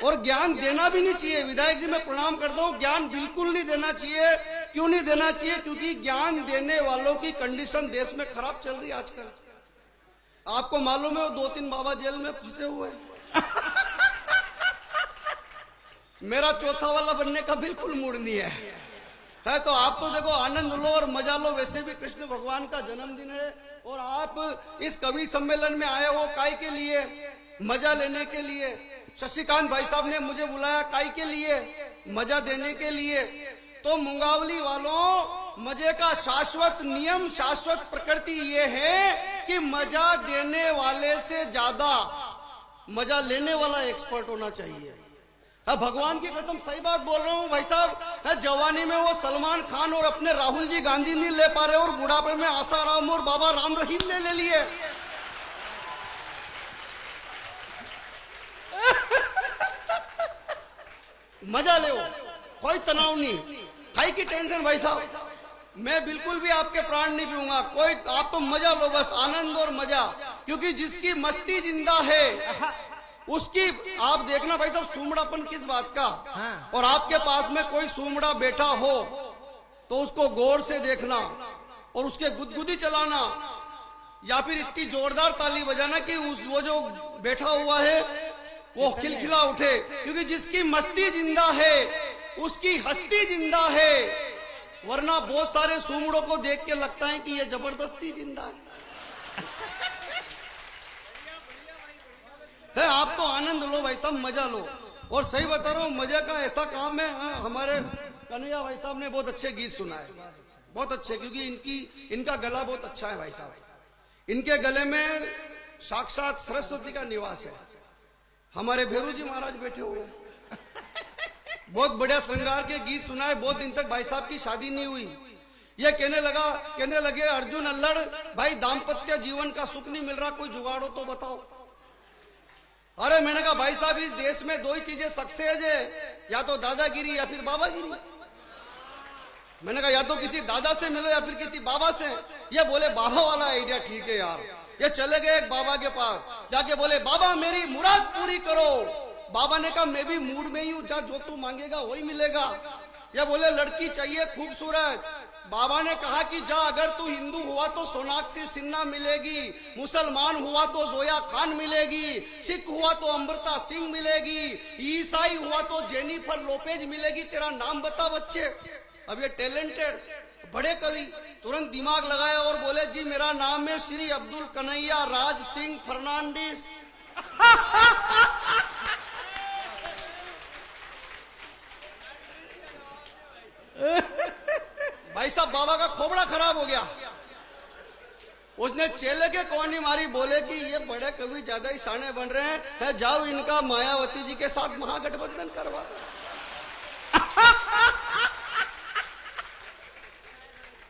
और ज्ञान देना भी नहीं चाहिए। विधायक जी मैं प्रणाम करता हूँ, ज्ञान बिल्कुल नहीं देना चाहिए। क्यों नहीं देना चाहिए? क्योंकि ज्ञान देने वालों की कंडीशन देश में खराब चल रही है आजकल। आपको मालूम है वो 2-3 बाबा जेल में फंसे हुए हैं। मेरा चौथा वाला बनने का बिल्कुल मूड नहीं है तो आप तो देखो आनंद लो और मजा लो। वैसे भी कृष्ण भगवान का जन्मदिन है और आप इस कवि सम्मेलन में आए हो काय के लिए? मजा लेने के लिए। शशिकांत भाई साहब ने मुझे बुलाया काय के लिए? मजा देने के लिए। तो मुंगावली वालों, मजे का शाश्वत नियम, शाश्वत प्रकृति ये है कि मजा देने वाले से ज्यादा मजा लेने वाला एक्सपर्ट होना चाहिए। भगवान की कसम सही बात बोल रहा हूँ भाई साहब। जवानी में वो सलमान खान और अपने राहुल जी गांधी नहीं ले पा रहे और बुढ़ापे में आसाराम और बाबा राम रहीम ने ले लिए। मजा ले, कोई तनाव नहीं, खाई की टेंशन भाई साहब। मैं बिल्कुल भी आपके प्राण नहीं पीऊंगा, कोई आप तो मजा लो, बस आनंद और मजा। क्योंकि जिसकी मस्ती जिंदा है उसकी आप देखना भाई साहब सूमड़ापन किस बात का। हाँ। और आपके पास में कोई सूमड़ा बैठा हो तो उसको गौर से देखना और उसके गुदगुदी चलाना या फिर इतनी जोरदार ताली बजाना कि वो जो बैठा हुआ है वो खिलखिला उठे। क्योंकि जिसकी मस्ती जिंदा है उसकी हस्ती जिंदा है। वरना बहुत सारे सूमड़ों को देख के लगता है कि ये जबरदस्ती जिंदा है। आप तो आनंद लो भाई साहब, मजा लो। और सही बता रहा हूँ, मजे का ऐसा काम है। हमारे कन्हैया भाई साहब ने बहुत अच्छे गीत सुनाए, बहुत अच्छे। क्योंकि इनका गला बहुत अच्छा है भाई साहब। इनके गले में साक्षात सरस्वती का निवास है। हमारे भेरू जी महाराज बैठे हुए हैं। बहुत बढ़िया श्रृंगार के गीत सुनाए। बहुत दिन तक भाई साहब की शादी नहीं हुई। ये कहने लगे अर्जुन अल्लड़ भाई दाम्पत्य जीवन का सुख नहीं मिल रहा, कोई जुगाड़ो तो बताओ। अरे मैंने कहा भाई साहब इस देश में दो ही चीजें सक्सेस है, या तो दादागिरी या फिर बाबागिरी। मैंने कहा या तो किसी दादा से मिलो या फिर किसी बाबा से। ये बोले बाबा वाला आइडिया ठीक है यार। ये चले गए एक बाबा के पास, जाके बोले बाबा मेरी मुराद पूरी करो। बाबा ने कहा मैं भी मूड में ही हूं, जा जो तू मांगेगा वही मिलेगा। ये बोले लड़की चाहिए खूबसूरत। बाबा ने कहा कि जा अगर तू हिंदू हुआ तो सोनाक्षी सिन्हा मिलेगी, मुसलमान हुआ तो जोया खान मिलेगी, सिख हुआ तो अमृता सिंह मिलेगी, ईसाई हुआ तो जेनिफर लोपेज मिलेगी। तेरा नाम बता बच्चे। अब ये टैलेंटेड बड़े कवि तुरंत दिमाग लगाया और बोले जी मेरा नाम है श्री अब्दुल कन्हैया राज सिंह फर्नांडिस। भाई साहब बाबा का खोपड़ा खराब हो गया। उसने चेले के कौनी मारी, बोले कि ये बड़े कवि ज्यादा ही शाने बन रहे हैं, जाओ इनका मायावती जी के साथ महागठबंधन करवा दो।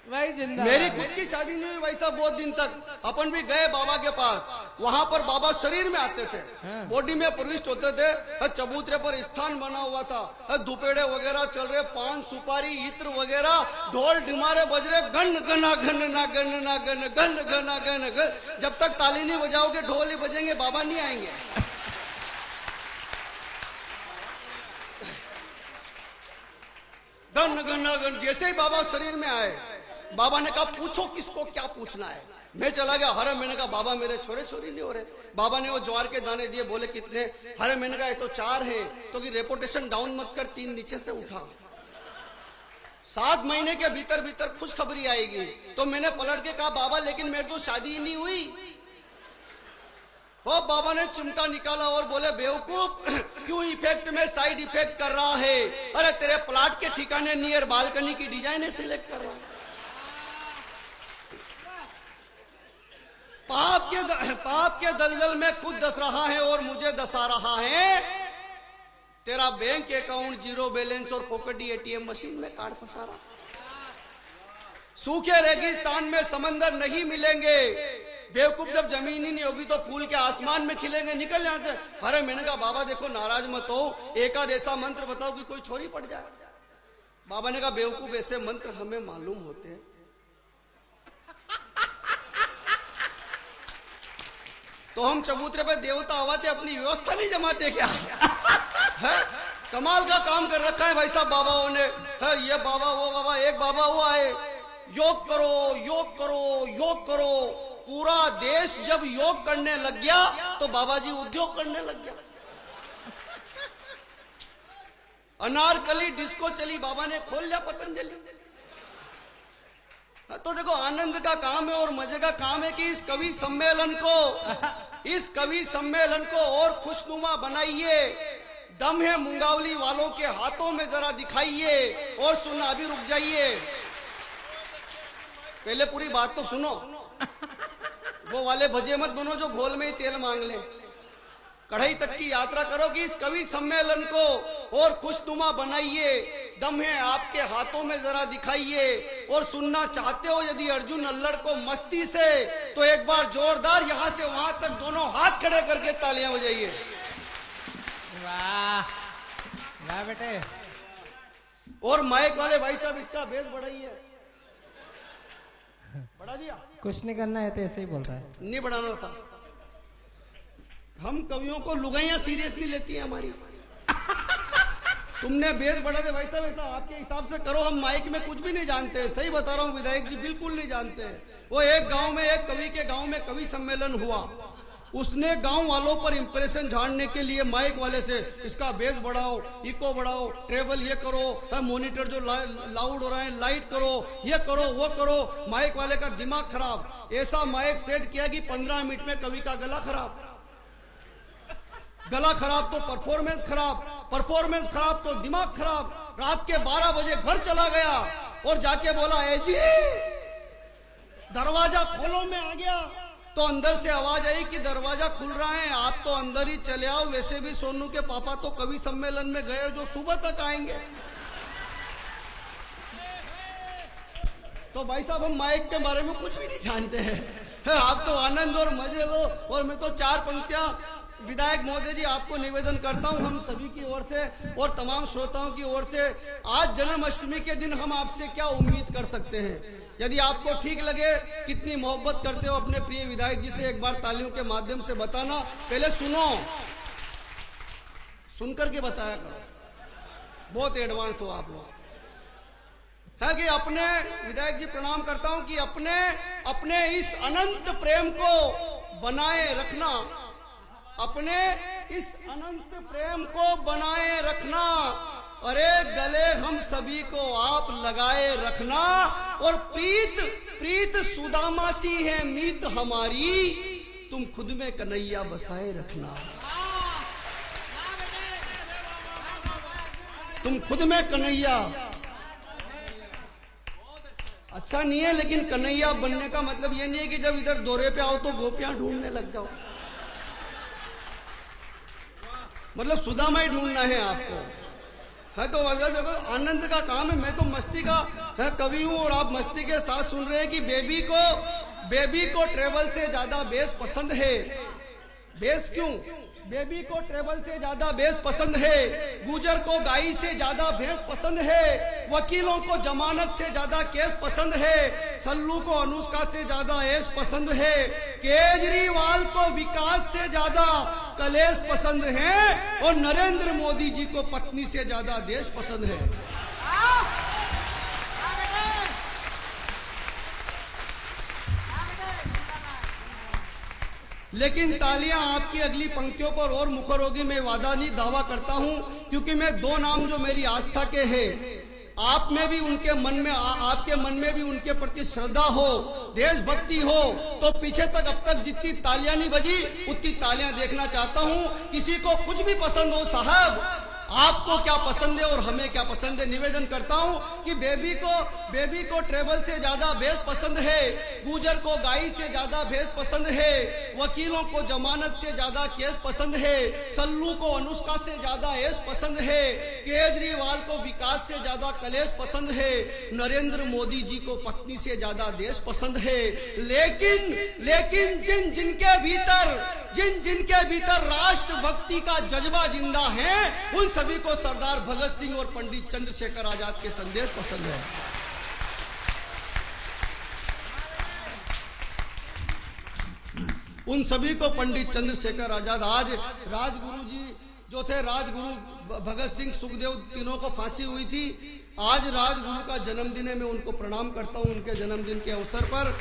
भाई जिंदा मेरी खुद की शादी नहीं हुई भाई साहब बहुत दिन तक। अपन भी गए बाबा के पास, वहां पर बाबा शरीर में आते थे, बॉडी में प्रविष्ट होते थे। चबूतरे पर स्थान बना हुआ था, दुपेड़े वगैरह चल रहे, पान सुपारी इत्र वगैरह, ढोल ढिमारे बज रहे, गन गना गन ना गन ना गन गन गना गन गन। जब तक ताली नहीं बजाओगे ढोल ही बजेंगे, बाबा नहीं आएंगे। गन गना गन। जैसे ही बाबा शरीर में आए, बाबा ने कहा पूछो किसको क्या पूछना है। मैं चला गया। हरे मैंने कहा बाबा मेरे छोरे छोरी नहीं हो रहे। बाबा ने वो ज्वार के दाने दिए, बोले कितने? हरे मैंने कहा ये तो 4 हैं। तो कि रेपुटेशन डाउन मत कर, 3 नीचे से उठा। 7 महीने के भीतर भीतर खुशखबरी आएगी। तो मैंने पलट के कहा बाबा लेकिन मेरी तो शादी ही नहीं हुई। वो बाबा ने चिमटा निकाला और बोले बेवकूफ क्यों इफेक्ट में साइड इफेक्ट कर रहा है? अरे तेरे प्लाट के ठिकाने नियर बालकनी की डिजाइन सिलेक्ट कर रहा है। पाप के दलदल में खुद दस रहा है और मुझे दसा रहा है। तेरा बैंक अकाउंट जीरो बैलेंस और पॉकेट एटीएम मशीन में कार्ड फंसा रहा। सूखे रेगिस्तान में समंदर नहीं मिलेंगे। बेवकूफ जब जमीन ही नहीं होगी तो फूल के आसमान में खिलेंगे। निकल यहाँ से। अरे मैंने कहा बाबा देखो नाराज मत हो, एकाध ऐसा मंत्र बताओ कि कोई छोरी पड़ जाए। बाबा ने कहा बेवकूफ ऐसे मंत्र हमें मालूम होते हैं। तो हम चबूतरे पे देवता आवाते अपनी व्यवस्था नहीं जमाते क्या? कमाल का काम कर रखा है भाई साहब बाबाओं ने। है ये बाबा वो बाबा, एक बाबा वो आए, योग करो योग करो योग करो। पूरा देश जब योग करने लग गया तो बाबा जी उद्योग करने लग गया। अनारकली डिस्को चली, बाबा ने खोल लिया पतंजलि। तो देखो आनंद का काम है और मजे का काम है कि इस कवि सम्मेलन को और खुशनुमा बनाइए। दम है मुंगावली वालों के हाथों में जरा दिखाइए और सुनना, अभी रुक जाइए, पहले पूरी बात तो सुनो। वो वाले भजे मत बनो जो घोल में ही तेल मांग ले। कढ़ाई तक की यात्रा करो कि इस कवि सम्मेलन को और खुशनुमा बनाइए। दम है आपके हाथों में जरा दिखाइए और सुनना चाहते हो यदि अर्जुन अल्लड़ को मस्ती से, तो एक बार जोरदार यहां से वहां तक दोनों हाथ खड़े करके तालियां बजाइए। वाह वाह बेटे। और माइक वाले भाई साहब इसका बेस बढ़ाइए। बढ़ा दिया? कुछ नहीं करना है तो ऐसे ही बोल रहा है। नहीं बढ़ाना था। हम कवियों को लुगाइयां सीरियस नहीं लेती है हमारी। तुमने बेस बढ़ा दे भाई साहब, ऐसा आपके हिसाब से करो। हम माइक में कुछ भी नहीं जानते, सही बता रहा हूँ विधायक जी, बिल्कुल नहीं जानते। वो एक गांव में, एक कवि के गांव में कवि सम्मेलन हुआ। उसने गांव वालों पर इंप्रेशन झाड़ने के लिए माइक वाले से इसका बेस बढ़ाओ, इको बढ़ाओ, ट्रेवल ये करो, मॉनिटर जो लाउड हो रहा है लाइट करो, ये करो वो करो। माइक वाले का दिमाग खराब। ऐसा माइक सेट किया कि 15 मिनट में कवि का गला खराब। गला खराब तो परफॉर्मेंस खराब, परफॉर्मेंस खराब तो दिमाग खराब। रात के 12 बजे घर चला गया और जाके बोला, ए जी दरवाजा खोलो, मैं आ गया। तो अंदर से आवाज आई कि दरवाजा खुल रहा है, आप तो अंदर ही चले आओ। वैसे भी सोनू के पापा तो कवि सम्मेलन में गए जो सुबह तक आएंगे। तो भाई साहब हम माइक के बारे में कुछ भी नहीं जानते हैं। आप तो आनंद और मजे लो। और मैं तो 4 पंक्तियां विधायक महोदय जी आपको निवेदन करता हूं, हम सभी की ओर से और तमाम श्रोताओं की ओर से। आज जन्माष्टमी के दिन हम आपसे क्या उम्मीद कर सकते हैं? यदि आपको ठीक लगे, कितनी मोहब्बत करते हो अपने प्रिय विधायक जी से, एक बार तालियों के माध्यम से बताना। पहले सुनो, सुनकर के बताया करो। बहुत एडवांस हो आप लोग। है कि अपने विधायक जी प्रणाम करता हूं कि अपने इस अनंत प्रेम को बनाए रखना, अपने इस अनंत प्रेम को बनाए रखना। अरे गले हम सभी को आप लगाए रखना। और प्रीत सुदामा सी है मीत हमारी, तुम खुद में कन्हैया बसाए रखना। तुम खुद में कन्हैया। अच्छा नहीं है, लेकिन कन्हैया बनने का मतलब ये नहीं है कि जब इधर दौरे पे आओ तो गोपियां ढूंढने लग जाओ। मतलब सुदामा ही ढूंढना है आपको। है तो देखो आनंद का काम है। मैं तो मस्ती का है कवि हूं और आप मस्ती के साथ सुन रहे हैं कि बेबी को ट्रेवल से ज्यादा बेस पसंद है। बेस क्यों? बेबी को ट्रेवल से ज्यादा बेस पसंद है, गुजर को गाई से ज्यादा भैंस पसंद है, वकीलों को जमानत से ज्यादा केस पसंद है, सल्लू को अनुष्का से ज्यादा ऐश पसंद है, केजरीवाल को विकास से ज्यादा कलेश पसंद है और नरेंद्र मोदी जी को पत्नी से ज्यादा देश पसंद है। लेकिन तालियां आपकी अगली पंक्तियों पर और मुखर होगी, मैं वादा नहीं दावा करता हूं, क्योंकि मैं 2 नाम जो मेरी आस्था के हैं, आप में भी उनके मन में, आपके मन में भी उनके प्रति श्रद्धा हो, देशभक्ति हो, तो पीछे तक अब तक जितनी तालियां नहीं बजी उतनी तालियां देखना चाहता हूं। किसी को कुछ भी पसंद हो साहब, आपको क्या पसंद है और हमें क्या पसंद है। निवेदन करता हूं कि बेबी को ट्रेवल से ज्यादा बेस पसंद है, गुजर को गाई से ज्यादा बेस पसंद है, वकीलों को जमानत से ज्यादा केस पसंद है, सल्लू को अनुष्का से ज्यादा ऐश पसंद है, केजरीवाल को विकास से ज्यादा कलेश पसंद है, नरेंद्र मोदी जी को पत्नी से ज्यादा देश पसंद है। लेकिन जिनके भीतर राष्ट्रभक्ति का जज्बा जिंदा है, उन सभी को सरदार भगत सिंह और पंडित चंद्रशेखर आजाद के संदेश पसंद है। उन सभी को पंडित चंद्रशेखर आजाद, आज राजगुरु जी जो थे, राजगुरु भगत सिंह, सुखदेव तीनों को फांसी हुई थी। आज राजगुरु का जन्मदिन है, मैं उनको प्रणाम करता हूं उनके जन्मदिन के अवसर पर।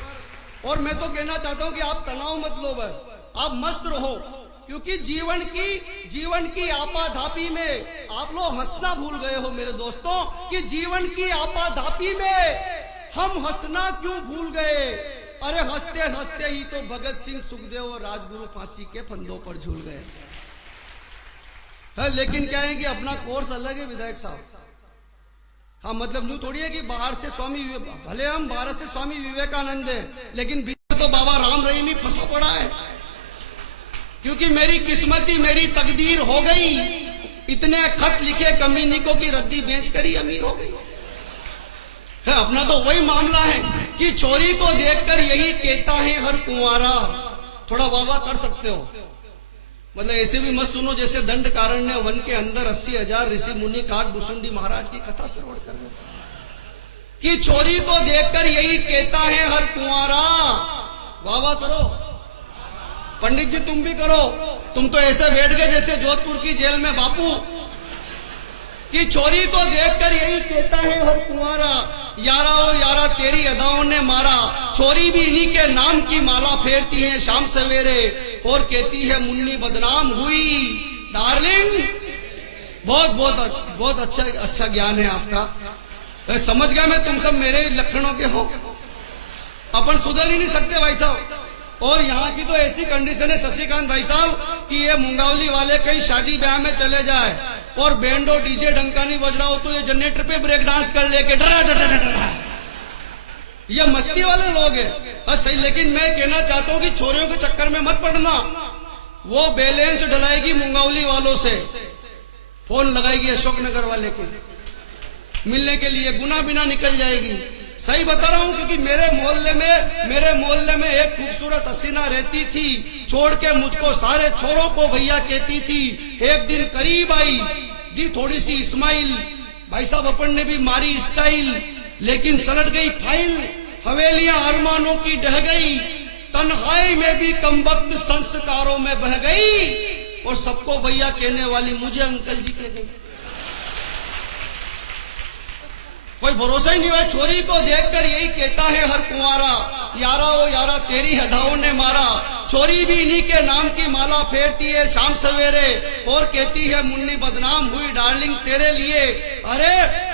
और मैं तो कहना चाहता हूं कि आप तनाव मत लो, बस आप मस्त रहो, क्योंकि जीवन की आपाधापी में आप लोग हंसना भूल गए हो मेरे दोस्तों, कि जीवन की आपाधापी में हम हंसना क्यों भूल गए। अरे हंसते हंसते ही तो भगत सिंह, सुखदेव और राजगुरु फांसी के फंदों पर झूल गए। है, लेकिन क्या है कि अपना कोर्स अलग है विधायक साहब। हाँ, मतलब यूं थोड़ी है कि बाहर से भले हम भारत से स्वामी विवेकानंद है, लेकिन भीतर तो बाबा राम रहीम ही फंसा पड़ा है। क्योंकि मेरी किस्मती, मेरी तकदीर हो गई, इतने खत लिखे कमीनिकों की रद्दी बेचकर ही अमीर हो गई है। अपना तो वही मामला है कि चोरी को देखकर यही कहता है हर कुंवारा। थोड़ा वाह कर सकते हो, मतलब ऐसे भी मत सुनो जैसे दंड कारण्य वन के अंदर 80,000 ऋषि मुनि काक भुसुंडी महाराज की कथा श्रवण कर रहे कि चोरी को देखकर यही कहता है हर कुंवारा। वाह करो पंडित जी, तुम भी करो। तुम तो ऐसे बैठ गए जैसे जोधपुर की जेल में बापू, कि चोरी को देखकर यही कहता है हर कुंवारा, यारा ओ यारा तेरी अदाओं ने मारा। चोरी भी इन्हीं के नाम की माला फेरती है शाम सवेरे, और कहती है मुन्नी बदनाम हुई। डार्लिंग, बहुत अच्छा ज्ञान है आपका। समझ गया मैं, तुम सब मेरे लक्षणों के हो। अपन सुधर ही नहीं सकते भाई साहब। और यहाँ की तो ऐसी कंडीशन है शशिकांत भाई साहब कि ये मुंगावली वाले कहीं शादी ब्याह में चले जाए और बैंड और डीजे डंका नहीं बज रहा हो तो ये जनरेटर पे ब्रेक डांस कर लेके डरा डरा डरा, ये मस्ती वाले लोग हैं। सही, लेकिन मैं कहना चाहता हूँ कि छोरियों के चक्कर में मत पड़ना। वो बैलेंस डलाएगी मुंगावली वालों से, फोन लगाएगी अशोकनगर वाले के मिलने के लिए, गुना बिना निकल जाएगी। सही बता रहा हूं, क्योंकि मेरे मोहल्ले में एक खूबसूरत हसीना रहती थी, छोड़ के मुझको सारे छोरों को भैया कहती थी। एक दिन करीब आई, दी थोड़ी सी इस्माइल, भाई साहब अपन ने भी मारी स्टाइल, लेकिन सलट गई फाइल। हवेलियां अरमानों की ढह गई, तन्हाई में भी कमबख्त संस्कारों में बह गई, और सबको भैया कहने वाली मुझे अंकल जी कह गई। कोई भरोसा ही नहीं हुआ। छोरी को देखकर यही कहता है हर कुंवारा, यारा ओ यारा तेरी अदाओं ने मारा। छोरी भी इन्हीं के नाम की माला फेरती है शाम सवेरे, और कहती है मुन्नी बदनाम हुई डार्लिंग तेरे लिए।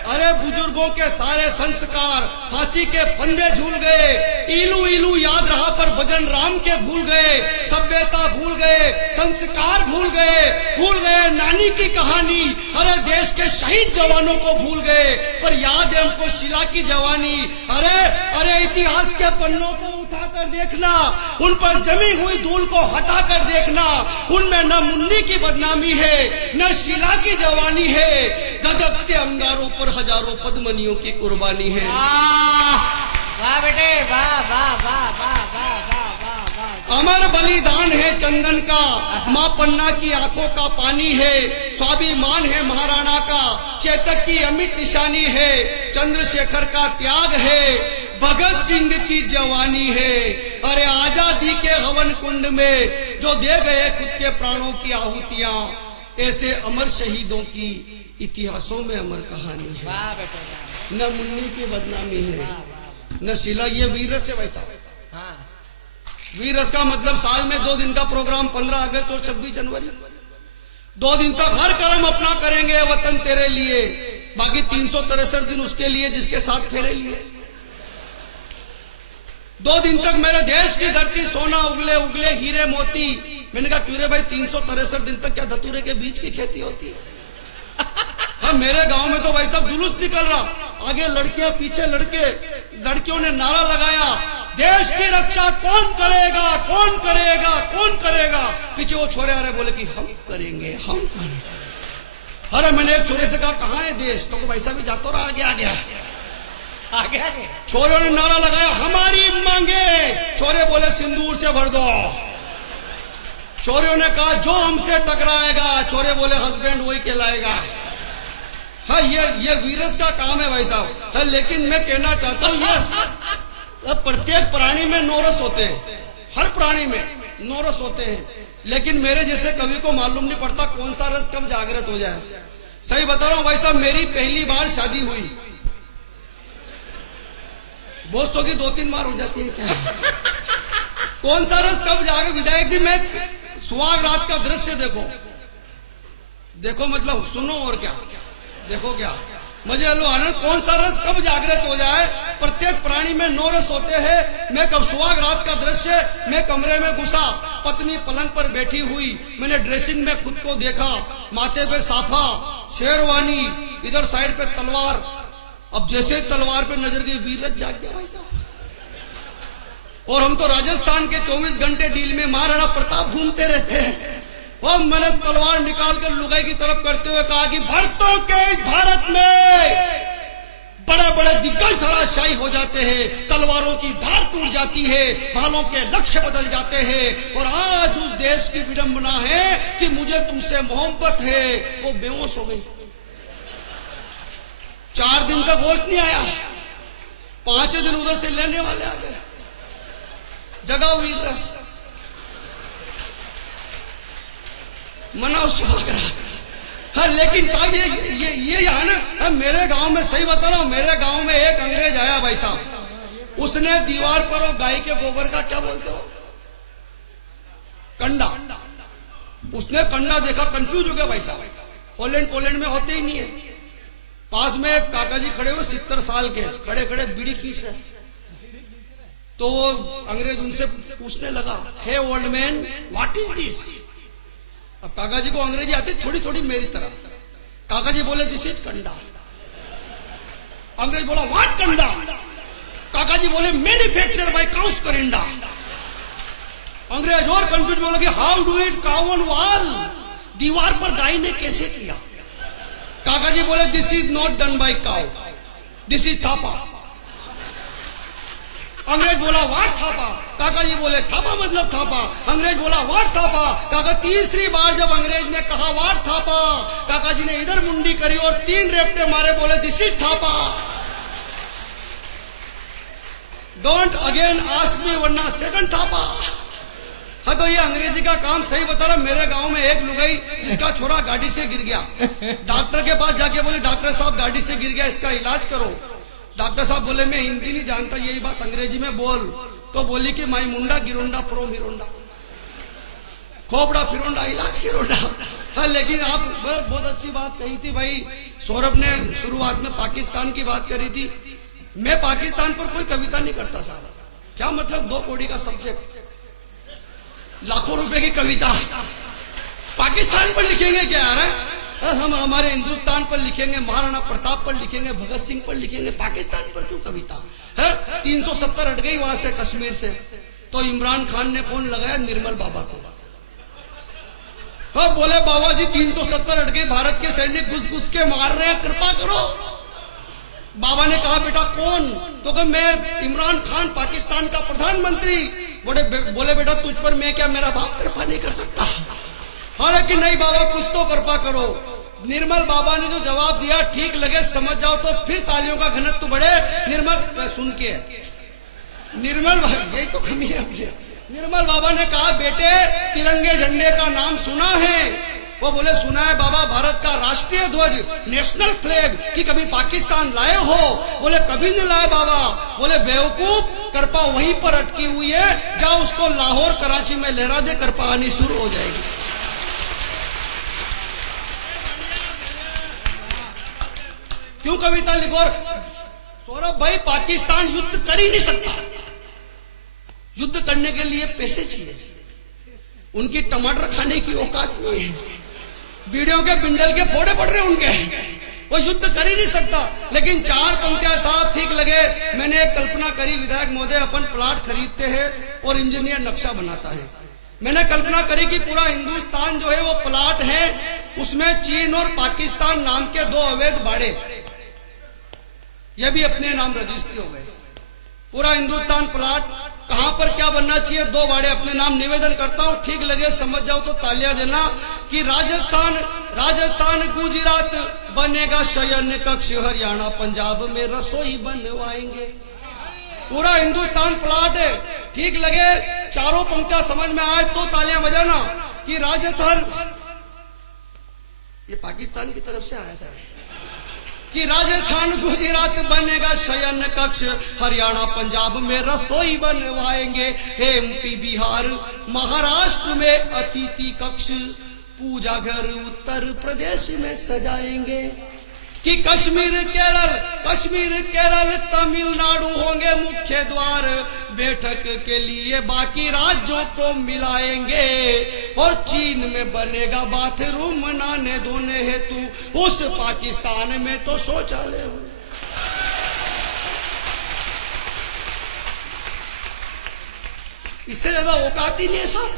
अरे बुजुर्गों के सारे संस्कार फांसी के फंदे झूल गए। इलू इलू याद रहा पर भजन राम के भूल गए, सभ्यता भूल गए, संस्कार भूल गए नानी की कहानी। अरे देश के शहीद जवानों को भूल गए, पर याद है हमको शिला की जवानी। अरे इतिहास के पन्नों को उठाकर देखना, उन पर जमी हुई धूल को हटाकर देखना, उनमें न मुन्नी की बदनामी है न शिला की जवानी है। गदगते अंगारों पर हजारों पद्मनियों की कुर्बानी है। वाह बेटे, वाह वाह वाह वाह वाह वाह वाह। अमर बलिदान है चंदन का, मां पन्ना की आंखों का पानी है। स्वाभिमान है महाराणा का, चेतक की अमिट निशानी है। चंद्रशेखर का त्याग है, भगत सिंह की जवानी है। अरे आजादी के हवन कुंड में जो दे गए खुद के प्राणों की आहुतियां, ऐसे अमर शहीदों की इतिहासों में अमर कहानी है। वाह बेटे, न मुन्नी की बदनामी है न शिला। ये वीर रस है भाई साहब। हाँ, वीर रस का मतलब साल में 2 दिन का प्रोग्राम, 15 अगस्त और 26 जनवरी, 2 दिन तक हर कर्म अपना करेंगे वतन तेरे लिए। बाकी 363 दिन उसके लिए जिसके साथ फेरे लिए। 2 दिन तक मेरे देश की धरती सोना उगले उगले हीरे मोती। मैंने कहा क्यों रे भाई, 363 दिन तक क्या धतूरे के बीज की खेती होती है? हाँ, मेरे गांव में तो भाई साहब जुलूस निकल रहा, आगे लड़कियां पीछे लड़के। लड़कियों ने नारा लगाया, देश की रक्षा कौन करेगा, कौन करेगा, कौन करेगा। पीछे वो छोरे आ रहे, बोले कि हम करेंगे, हम करेंगे। अरे मैंने एक छोरे से कहा कहाँ है देश, तो भाई साहब भी जाता रहा, आगे आ गया। छोरों ने नारा लगाया, हमारी मांगे। छोरे बोले सिंदूर से भर दो। छोरियों ने कहा जो हमसे टकराएगा, छोरे बोले हस्बैंड वही कहलाएगा। हाँ, ये वीरस का काम है भाई साहब। हाँ, लेकिन मैं कहना चाहता हूँ ये प्रत्येक प्राणी में 9 रस होते हैं, हर प्राणी में 9 रस होते हैं। लेकिन मेरे जैसे कवि को मालूम नहीं पड़ता कौन सा रस कब जागृत हो जाए। सही बता रहा हूं भाई साहब, मेरी पहली बार शादी हुई। दोस्तों की 2-3 बार हो जाती है क्या? कौन सा रस कब जागे विधायक जी? मैं सुहाग रात का दृश्य देखो, देखो मतलब सुनो, और क्या देखो, क्या मजे लो आनंद। कौन सा रस कब जागृत हो जाए? प्रत्येक प्राणी में 9 रस होते हैं। मैं कब सुहाग रात का दृश्य, मैं कमरे में घुसा, पत्नी पलंग पर बैठी हुई, मैंने ड्रेसिंग में खुद को देखा, माथे पे साफा, शेरवानी, इधर साइड पे तलवार। अब जैसे तलवार पे नजर गई, वीरज जाग गया भाई साहब। और हम तो राजस्थान के 24 घंटे डील में महाराणा प्रताप घूमते रहते हैं। और मैंने तलवार निकाल कर लुगाई की तरफ करते हुए कहा कि भरतों के इस भारत में बड़े बड़े दिग्गज धराशायी हो जाते हैं, तलवारों की धार टूट जाती है, भालों के लक्ष्य बदल जाते हैं। और आज उस देश की विडंबना है कि मुझे तुमसे मोहब्बत है। वो बेहोश हो गई। 4 दिन तक होश नहीं आया, 5 दिन उधर से लेने वाले आ गए। जगाओ वीर रस, मनाओ सुहाग रात। हाँ, लेकिन साहब ये यहाँ ना, मेरे गांव में, सही बता रहा हूं, मेरे गांव में एक अंग्रेज आया भाई साहब। उसने दीवार पर वो गाय के गोबर का क्या बोलते हो, कंडा, उसने कंडा देखा, कंफ्यूज हो गया भाई साहब। पोलैंड में होते ही नहीं है। पास में एक काका जी खड़े हुए 70 साल के, खड़े खड़े बीड़ी खींच रहे। तो वो अंग्रेज उनसे पूछने लगा, hey old man, what is this? अब काका जी को अंग्रेजी आती थोड़ी थोड़ी मेरी तरह। काका जी बोले, दिस इज कंडा। अंग्रेज बोला, व्हाट कंडा? काका जी बोले, मैन्युफैक्चर बाय काउस करिंडा। अंग्रेज और कंफ्यूज बोला कि how do it cow on wall? दीवार पर गाय ने कैसे किया? काका जी बोले, this is not done by cow, this is Thapa. अंग्रेज बोला, व्हाट थापा? काका जी बोले, थापा मतलब थापा। अंग्रेज बोला, व्हाट थापा? काका तीसरी बार जब अंग्रेज ने कहा व्हाट थापा, काका जी ने इधर मुंडी करी और 3 रेपटे मारे, बोले, this is Thapa. Don't again ask me, वरना सेकंड थापा। हाँ, तो ये अंग्रेजी का काम, सही बता रहा। मेरे गांव में एक लुगाई जिसका छोरा गाड़ी से गिर गया, डॉक्टर के पास जाके बोले, डॉक्टर साहब गाड़ी से गिर गया, इसका इलाज करो। डॉक्टर साहब बोले, मैं हिंदी नहीं जानता, यही बात अंग्रेजी में बोल। तो बोली कि माई मुंडा गिरोंडा प्रो मिरोंडा, खोपड़ा फिरोंडा, इलाज गिरोंडा। हाँ, लेकिन आप बहुत अच्छी बात कही थी भाई। सौरभ ने शुरुआत में पाकिस्तान की बात करी थी। मैं पाकिस्तान पर कोई कविता नहीं करता साहब। क्या मतलब 2 कौड़ी का सब्जेक्ट, लाखों रुपए की कविता पाकिस्तान पर लिखेंगे क्या यार? हम हमारे हिंदुस्तान पर लिखेंगे, महाराणा प्रताप पर लिखेंगे, भगत सिंह पर लिखेंगे, पाकिस्तान पर क्यों कविता है? 370 हट गई वहां से, कश्मीर से। तो इमरान खान ने फोन लगाया निर्मल बाबा को। हाँ, बोले, बाबा जी 370 हट गई, भारत के सैनिक घुस घुस के मार रहे हैं, कृपा करो। बाबा ने कहा, बेटा कौन? तो कहा, मैं इमरान खान, पाकिस्तान का प्रधानमंत्री। बोले, बेटा तुझ पर मैं क्या, मेरा बाप कृपा नहीं कर सकता? हालांकि नहीं बाबा, कुछ तो कृपा करो। निर्मल बाबा ने जो जवाब दिया, ठीक लगे समझ जाओ तो फिर तालियों का घनत्व बढ़े। निर्मल सुन के, निर्मल, यही तो कमी है। निर्मल बाबा ने कहा, बेटे तिरंगे झंडे का नाम सुना है? वो बोले, सुना है बाबा, भारत का राष्ट्रीय ध्वज, नेशनल फ्लैग, कि कभी पाकिस्तान लाए हो? बोले, कभी नहीं लाए बाबा। बोले, बेवकूफ, कृपा वहीं पर अटकी हुई है, जाओ उसको लाहौर कराची में लहरा दे, कृपा आनी शुरू हो जाएगी। क्यों कविता लिखो? सौरभ भाई, पाकिस्तान युद्ध कर ही नहीं सकता। युद्ध करने के लिए पैसे चाहिए, उनकी टमाटर खाने की औकात नहीं है। बीड़ियों के बिंडल के फोड़े पड़ रहे हैं उनके, वो युद्ध कर ही नहीं सकता। लेकिन 4 पंक्तियां साहब ठीक लगे। मैंने एक कल्पना करी, विधायक महोदय, अपन प्लाट खरीदते हैं और इंजीनियर नक्शा बनाता है। मैंने कल्पना करी कि पूरा हिंदुस्तान जो है वो प्लाट है, उसमें चीन और पाकिस्तान नाम के 2 अवैध बाड़े, ये भी अपने नाम रजिस्ट्री हो गए। पूरा हिंदुस्तान प्लाट, कहां पर क्या बनना चाहिए, 2 बाड़े अपने नाम। निवेदन करता हूं, ठीक लगे समझ जाओ तो तालियां देना कि राजस्थान गुजरात बनेगा शयन कक्ष, हरियाणा पंजाब में रसोई बनवाएंगे। पूरा हिंदुस्तान प्लाट है, ठीक लगे, चारों पंक्तियां समझ में आए तो तालियां बजाना कि राजस्थान, ये पाकिस्तान की तरफ से आया था कि राजस्थान गुजरात बनेगा शयन कक्ष, हरियाणा पंजाब में रसोई बनवाएंगे, एमपी बिहार महाराष्ट्र में अतिथि कक्ष, पूजा घर उत्तर प्रदेश में सजाएंगे, कि कश्मीर केरल तमिलनाडु होंगे मुख्य द्वार, बैठक के लिए बाकी राज्यों को मिलाएंगे, और चीन में बनेगा बाथरूम नहाने धोने हेतु, उस पाकिस्तान में तो शौचालय। इससे ज्यादा औकात ही नहीं है साहब।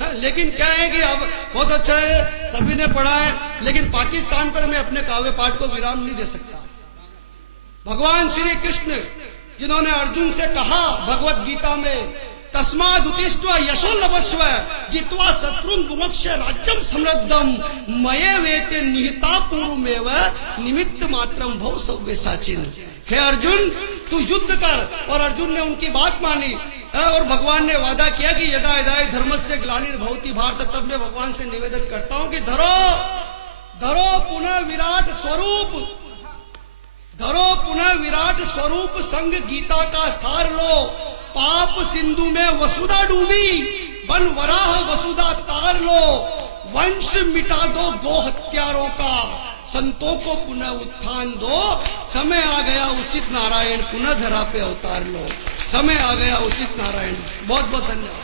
हाँ, लेकिन क्या है कि अब बहुत अच्छा है, सभी ने पढ़ा है, लेकिन पाकिस्तान पर मैं अपने काव्य पाठ को विराम नहीं दे सकता। भगवान श्री कृष्ण जिन्होंने अर्जुन से कहा भगवत गीता में, तस्माद् उत्तिष्ठ यशो लभस्व जित्वा शत्रुन भुनक्ष राज्यम समृद्धम मये वेते निहिता पूर्वमेव निमित्त मात्रम भव सव्य साचिन। हे अर्जुन, तू युद्ध कर। और अर्जुन ने उनकी बात मानी, और भगवान ने वादा किया कि यदा यदा धर्मस्य ग्लानिर्भवति भारत, तब मैं भगवान से निवेदन करता हूं कि धरो पुनः विराट स्वरूप, धरो पुनः विराट स्वरूप संग गीता का सार लो, पाप सिंधु में वसुधा डूबी, वन वराह वसुधा तार लो, वंश मिटा दो गो हत्यारों का, संतों को पुनः उत्थान दो, समय आ गया उचित नारायण पुनः धरा पे अवतार लो, समय आ गया उचित नारायण। बहुत बहुत धन्यवाद।